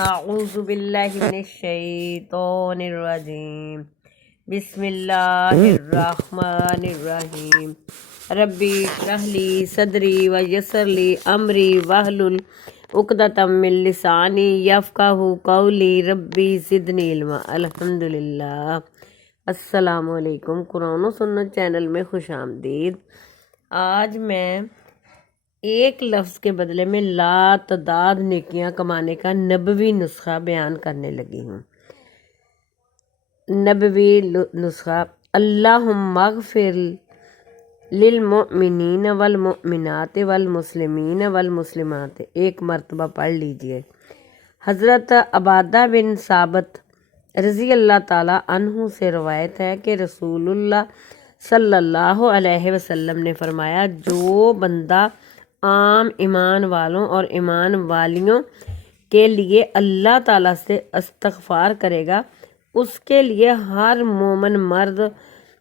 اعوذ باللہ من الشیطان الرجیم بسم اللہ الرحمن الرحیم ربی اشرح لی صدری ویسر لی امری واحلل عقدۃ من لسانی یفقہوا قولی ربی زدنی علما۔ الحمدللہ۔ السلام علیکم، قرآن و سنت چینل میں خوش آمدید۔ آج میں ایک لفظ کے بدلے میں لاتعداد نیکیاں کمانے کا نبوی نسخہ بیان کرنے لگی ہوں۔ نبوی نسخہ: اللہم اغفر للمؤمنین والمؤمنات والمسلمین والمسلمات۔ ایک مرتبہ پڑھ لیجئے۔ حضرت عبادہ بن ثابت رضی اللہ تعالیٰ عنہ سے روایت ہے کہ رسول اللہ صلی اللہ علیہ وسلم نے فرمایا، جو بندہ عام ایمان والوں اور ایمان والیوں کے لیے اللہ تعالیٰ سے استغفار کرے گا، اس کے لیے ہر مومن مرد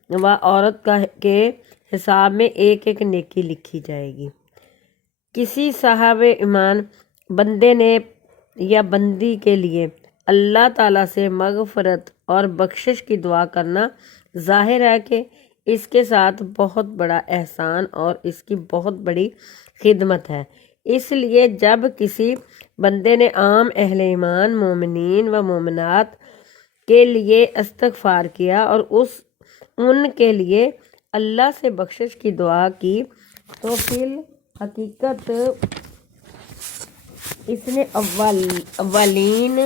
و عورت کے حساب میں ایک ایک نیکی لکھی جائے گی۔ کسی صاحب ایمان بندے نے یا بندی کے لیے اللہ تعالیٰ سے مغفرت اور بخشش کی دعا کرنا ظاہر ہے کہ اس کے ساتھ بہت بڑا احسان اور اس کی بہت بڑی خدمت ہے۔ اس لیے جب کسی بندے نے عام اہل ایمان مومنین و مومنات کے لیے استغفار کیا اور ان کے لیے اللہ سے بخشش کی دعا کی تو فی الحقیقت اس نے اولین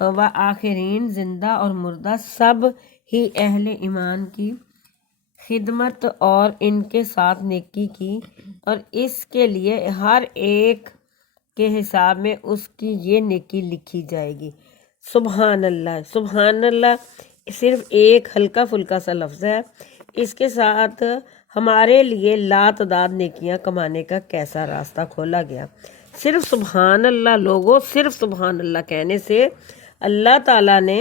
و آخرین، زندہ اور مردہ سب ہی اہل ایمان کی خدمت اور ان کے ساتھ نیکی کی، اور اس کے لیے ہر ایک کے حساب میں اس کی یہ نیکی لکھی جائے گی۔ سبحان اللہ۔ سبحان اللہ صرف ایک ہلکا پھلکا سا لفظ ہے، اس کے ساتھ ہمارے لیے لاتعداد نیکیاں کمانے کا کیسا راستہ کھولا گیا۔ صرف سبحان اللہ لوگوں، صرف سبحان اللہ کہنے سے اللہ تعالیٰ نے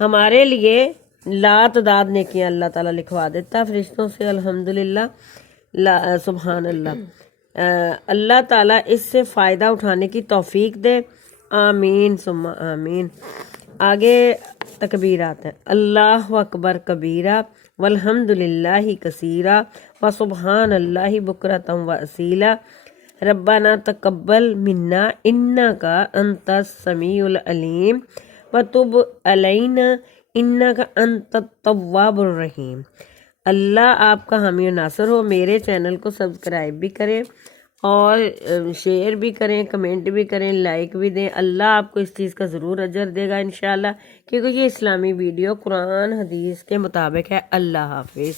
ہمارے لیے لاتعداد نیکیاں اللہ تعالیٰ لکھوا دیتا فرشتوں سے۔ الحمدللہ، سبحان اللہ۔ اللہ تعالیٰ اس سے فائدہ اٹھانے کی توفیق دے، آمین ثم آمین۔ آگے تکبیرات ہیں: اللہ اکبر کبیرہ والحمدللہ کثیرہ وسبحان اللہ بکرۃ واصیلا، ربنا تقبل منا انک انت السمیع العلیم وتب علینا انک انت التواب الرحیم۔ اللہ آپ کا حامی و ناصر ہو۔ میرے چینل کو سبسکرائب بھی کریں اور شیئر بھی کریں، کمنٹ بھی کریں، لائک بھی دیں۔ اللہ آپ کو اس چیز کا ضرور اجر دے گا انشاءاللہ، کیونکہ یہ اسلامی ویڈیو قرآن حدیث کے مطابق ہے۔ اللہ حافظ۔